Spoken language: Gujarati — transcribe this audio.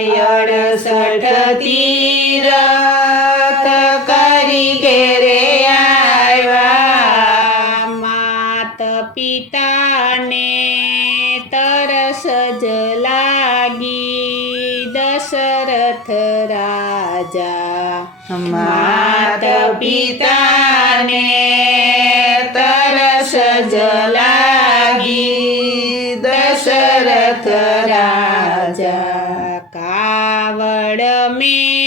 68 તીરથ કરી ઘેરે આવ્યા માત પિતાને તરસ જ લાગી દશરથ રાજા માત પિતાને તરસ જ લાગી દશરથ રાજા કાવડ મેં